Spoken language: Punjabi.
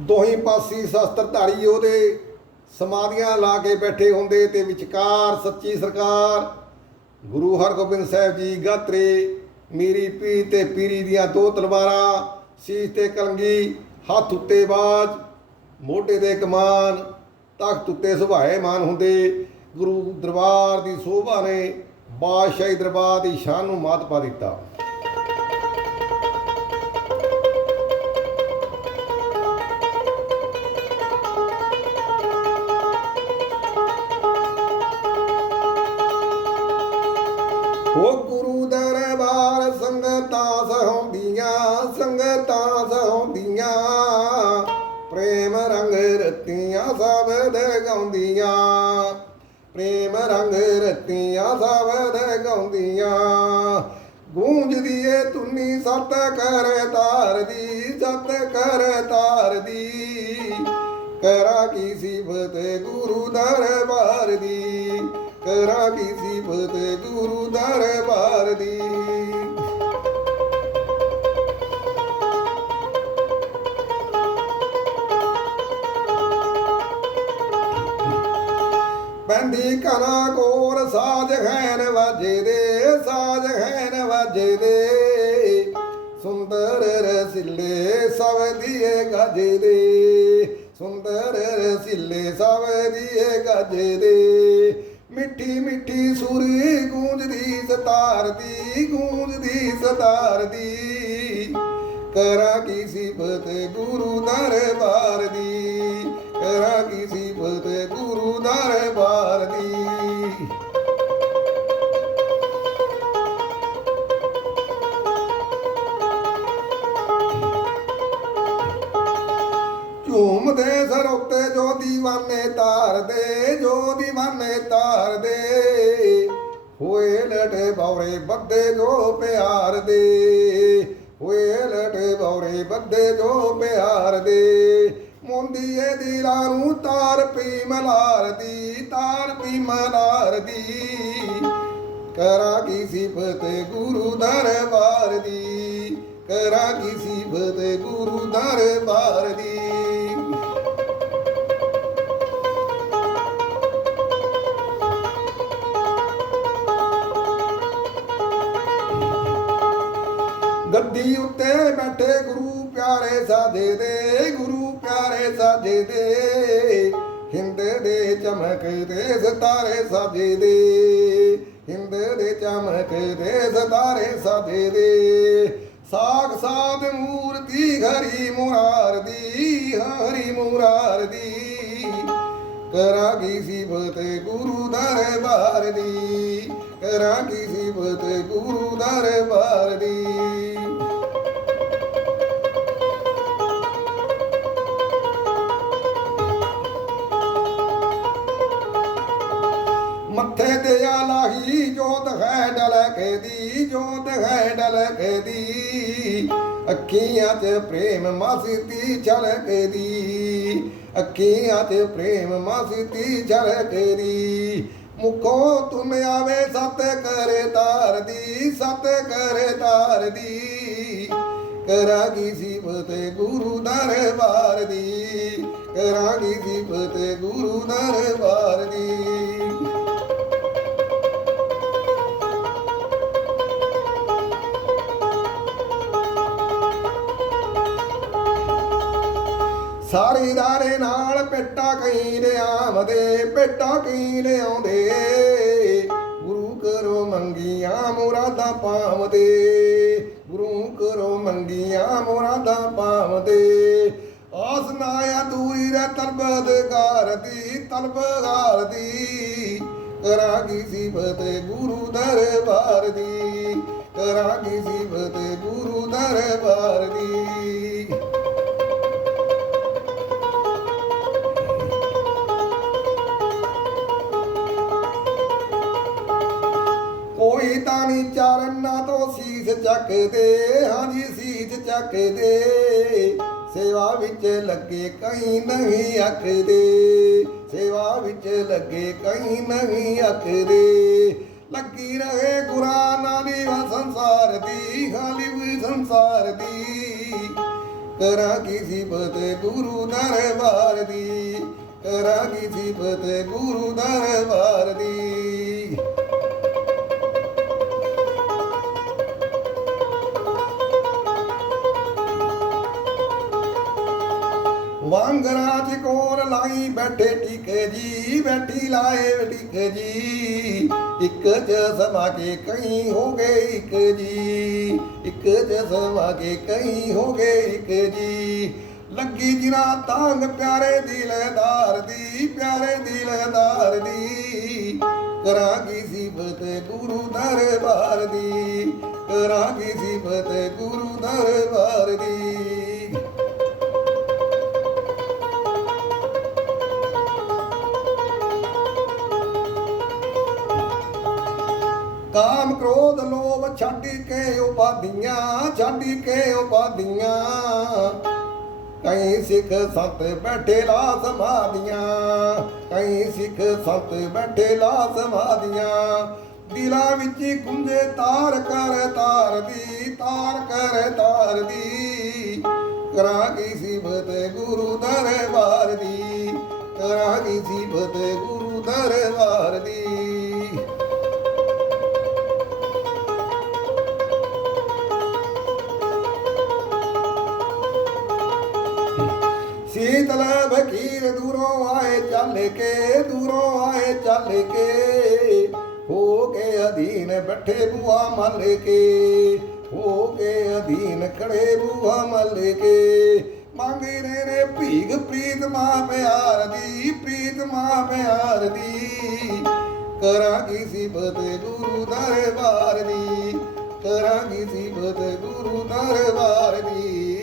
ਦੋਹੇ ਪਾਸੀ ਸ਼ਸਤਰਧਾਰੀ ਉਹਦੇ ਸਮਾਧੀਆਂ ਲਾ ਕੇ ਬੈਠੇ ਹੁੰਦੇ ਤੇ ਵਿਚਕਾਰ ਸੱਚੀ ਸਰਕਾਰ, ਗੁਰੂ ਹਰਗੋਬਿੰਦ ਸਾਹਿਬ ਜੀ ਗਾਤਰੇ, ਮੀਰੀ ਪੀ ਤੇ ਪੀਰੀ ਦੀਆਂ ਦੋ ਤਲਵਾਰਾਂ, ਸੀਸ ਤੇ ਕਲੰਗੀ, ਹੱਥ ਉੱਤੇ ਬਾਜ, ਮੋਢੇ ਤੇ ਕਮਾਨ ਤਖਤ ਉੱਤੇ ਸੁਭਾਏ ਮਾਨ ਹੁੰਦੇ। ਗੁਰੂ ਦਰਬਾਰ ਦੀ ਸੋਭਾ ਨੇ ਬਾਦਸ਼ਾਹੀ ਦਰਬਾਰ ਦੀ ਸ਼ਾਨ ਨੂੰ ਮਾਤ ਪਾ ਦਿੱਤਾ। ਗਾਉਂਦੀਆਂ ਪ੍ਰੇਮ ਰੰਗ ਰਤੀਆਂ ਸਬਦ ਗਾਉਂਦੀਆਂ। ਗੂੰਜਦੀ ਏ ਤੁਨੀ ਸਤ ਕਰ ਤਾਰਦੀ, ਸਤ ਕਰ ਤਾਰਦੀ। ਕਰਾ ਕੀ ਸਿਫਤ ਗੁਰੂ ਦਰਬਾਰ ਦੀ, ਕਰਾ ਕੀ ਸਿਫਤ ਗੁਰੂ ਬੰਦੀ ਕਨਾ ਕੋਰ ਸਾਜ ਹੈਨ ਵਾਜੇ ਦੇ, ਸਾਜ ਹੈਨ ਵਾਜੇ ਦੇ। ਸੁੰਦਰ ਰਸਿਲੇ ਸਭ ਦੀਏ ਗਾਜੇ ਦੇ। ਸੁੰਦਰ ਰਸਿਲੇ ਸਭ ਦੀਏ ਗਾਜੇ ਦੇ। ਮਿੱਠੀ ਮਿੱਠੀ ਸੁਰੀ ਗੂੰਜਦੀ ਸਤਾਰ ਦੀ, ਗੂੰਜਦੀ ਸਤਾਰ ਦੀ। ਕਰਾਂ ਕੀ ਸਿਫਤ ਗੁਰੂ ਦਾ ਸਰ ਉੱਤੇ ਜੋ ਦੀਵਾਨੇ ਤਾਰਦੇ ਜੋ ਦੀਵਾਨੇ ਤਾਰਦੇ ਹੋਏ ਲਟੇ ਬੌਰੇ ਬੱਦੇ ਜੋ ਪਿਆਰ ਦੇ। ਹੋਏ ਲਟੇ ਬੌਰੇ ਬੱਦੇ ਜੋ ਪਿਆਰ ਦੇ। ਮੁੰਦੀਏ ਦੀ ਨੂੰ ਤਾਰ ਪੀ ਮਲਾਰ ਦੀ, ਤਾਰ ਪੀ ਮਲਾਰ ਦੀ। ਕਰਾਂ ਕੀ ਸਿਫਤ ਗੁਰੂ ਦਰਬਾਰ ਦੀ? ਕਰਾਂ ਕੀ ਸਿਫਤ ਗੁਰੂ ਦਰਬਾਰ ਦੀ? ਗੱਦੀ ਉੱਤੇ ਬੈਠੇ ਗੁਰੂ ਪਿਆਰੇ ਸਾਜੇ ਦੇ, ਗੁਰੂ ਪਿਆਰੇ ਸਾਜੇ ਦੇ। ਹਿੰਦ ਦੇ ਚਮਕਦੇ ਸਤਾਰੇ ਸਾਜੇ ਦੇ। ਹਿੰਦ ਦੇ ਚਮਕਦੇ ਸਤਾਰੇ ਸਾਜੇ ਦੇ। ਸਾਖ ਸਾਧ ਮੂਰਤੀ ਹਰੀ ਮੁਰਾਰਦੀ ਹਰੀ ਮੁਰਾਰਦੀ। ਕਰਾਂਗੀ ਸਿਫਤ ਗੁਰੂ ਦਰਬਾਰ ਦੀ, ਕਰਾਂਗੀ ਸਿਫਤ ਗੁਰੂ ਦਰਬਾਰ ਦੀ। ਮੱਥੇ ਤੇ ਆ ਲਾਹੀ ਜੋਤ ਹੈ ਡਲਕ ਦੀ, ਜੋਤ ਹੈ ਡਲਕ ਦੀ। ਅੱਖੀਆਂ 'ਚ ਪ੍ਰੇਮ ਮਸਤੀ ਛਲਕਦੀ ਅੱਖੀਆਂ ਤੇ ਪ੍ਰੇਮ ਮਸਤੀ ਛਲਕਦੀ ਮੁਖੋਂ ਤੁਮ ਆਵੇ, ਸਤ ਕਰੇ ਤਾਰਦੀ ਸਤ ਕਰੇ ਤਾਰਦੀ ਕਰਾਂਗੀ ਸਿਫਤ ਗੁਰੂ ਦਰਬਾਰ ਦੀ, ਕਰਾਂਗੀ ਸਿਫਤ ਗੁਰੂ ਦਰਬਾਰ ਦੀ। ਸਾਰੀ ਦਾਰੇ ਨਾਲ ਪੇਟਾ ਕਈ ਲਿਆਵਦੇ ਪੇਟਾ ਕਈ ਲਿਆਉਂਦੇ ਗੁਰੂ ਕਰੋ ਮੰਗੀਆਂ ਮੁਰਾਦਾਂ ਪਾਵਦੇ ਗੁਰੂ ਕਰੋ ਮੰਗੀਆਂ ਮੁਰਾਦਾਂ ਪਾਵਦੇ ਆਸ ਨਾ ਅਧੂਰੀ ਰਹਿ ਤਲਬਦਗਾਰ ਦੀ ਤਲਬਗਾਰ ਦੀ, ਕਰਾਂਗੀ ਸਿਫਤ ਗੁਰੂ ਦਰਬਾਰ ਦੀ, ਕਰਾਂਗੀ ਸਿਫਤ ਗੁਰੂ ਦਰਬਾਰ ਦੀ। ਕੋਈ ਤਾਂ ਨਹੀਂ ਤੋਂ ਸੀਸ ਚੱਕਦੇ। ਹਾਂਜੀ ਸੀਸ ਚੱਕ ਦੇ ਸੇਵਾ ਵਿੱਚ ਲੱਗੇ ਕਈ ਨਹੀਂ ਅੱਖਦੇ ਸੇਵਾ ਵਿੱਚ ਲੱਗੇ ਕਈ ਨਹੀਂ ਅੱਖਦੇ ਲੱਗੀ ਰਹੇ ਗੁਰਾਂ ਦੀ ਵਾ ਸੰਸਾਰ ਦੀ ਖਾਲੀ ਵੀ ਸੰਸਾਰ ਦੀ। ਕਰਾਂ ਕੀ ਸਿਫਤ ਗੁਰੂ ਦਰਬਾਰ ਦੀ, ਕਰਾਂ ਕੀ ਸਿਫਤ ਗੁਰੂ ਦਰਬਾਰ ਦੀ। ਲਾਈ ਬੈਠੇ ਟਿਕੇ ਜੀ, ਬੈਠੀ ਲਾਏ ਟਿਕੇ ਜੀ। ਇੱਕ ਚ ਸਮਾ ਕੇ ਕਈ ਹੋ ਗਏ ਇੱਕ ਜੀ। ਇੱਕ ਚ ਸਮਾ ਕੇ ਕਈ ਹੋ ਗਏ ਇੱਕ ਜੀ। ਲੱਗੀ ਜਿਨਾ ਤਾਂਗ ਪਿਆਰੇ ਦਿਲਦਾਰ ਦੀ, ਪਿਆਰੇ ਦਿਲਦਾਰ ਦੀ। ਕਰਾਂਗੀ ਸਿਫਤ ਗੁਰੂ ਦਰਬਾਰ ਦੀ, ਕਰਾਂਗੀ ਸਿਫਤ ਗੁਰੂ ਦਰਬਾਰ ਦੀ। ਛੱਡ ਕੇ ਉਪਾਧੀਆਂ ਛੱਡ ਕੇ ਉਪਾਧੀਆਂ ਕਈ ਸਿੱਖ ਸੰਤ ਬੈਠੇ ਲਾ ਸਮਾਧੀਆਂ ਕਈ ਸਿੱਖ ਸੰਤ ਬੈਠੇ ਲਾ ਸਮਾਧੀਆਂ ਦਿਲਾਂ ਵਿੱਚ ਗੁੰਦੇ ਤਾਰ ਕਰ ਤਾਰ ਦੀ, ਤਾਰ ਕਰ ਤਾਰ ਦੀ। ਕਰਾਂਗੀ ਸਿਫਤ ਗੁਰੂ ਦਰਬਾਰ ਦੀ, ਕਰਾਂਗੀ ਸਿਫਤ ਗੁਰੂ ਦਰਬਾਰ ਦੀ। ਫਕੀਰ ਦੂਰੋਂ ਆਏ ਚੱਲ ਕੇ, ਦੂਰੋਂ ਆਏ ਚੱਲ ਕੇ। ਹੋ ਕੇ ਅਧੀਨ ਬੈਠੇ ਬੂਆ ਮੱਲ ਕੇ। ਹੋ ਕੇ ਅਧੀਨ ਖੜੇ ਬੂਆ ਮੱਲ ਕੇ। ਮੰਗੇ ਨੇ ਨੇ ਭੀਗ ਪ੍ਰੀਤ ਮਾਂ ਪਿਆਰ ਦੀ, ਪ੍ਰੀਤ ਮਾਂ ਪਿਆਰ ਦੀ। ਕਰਾਂਗੀ ਸਿਫਤ ਗੁਰੂ ਦਰਬਾਰ ਦੀ, ਕਰਾਂਗੀ ਸਿਫਤ ਗੁਰੂ ਦਰਬਾਰ ਦੀ।